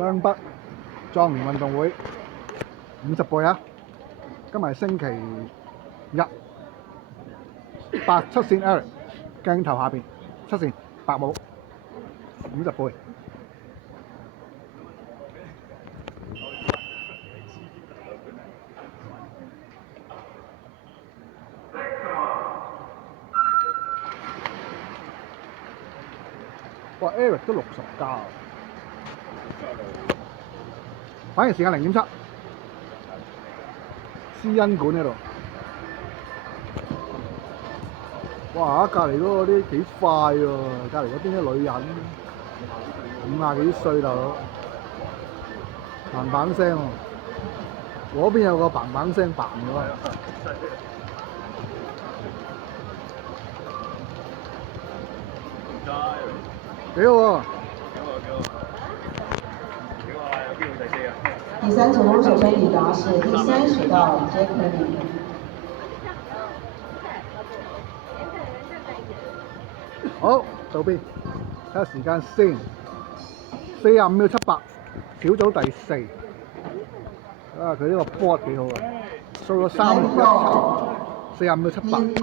雙北壯年運動會50倍啊！今日係星期日，7線 Eric 鏡頭下邊7線白帽50倍。哇 ！Eric 都60加，反應時間0.7，私恩館呢度。哇！隔離嗰啲幾快喎，隔離嗰邊啲女人50幾歲大佬，嘭嘭聲喎。嗰邊有個嘭嘭聲嘭咗。幾好喎！第三组首先抵达是第30道 Jacob。好，到邊？睇下時間先，45秒78，小組第4。啊，佢呢個 board 幾好啊，掃咗3秒17，45秒78。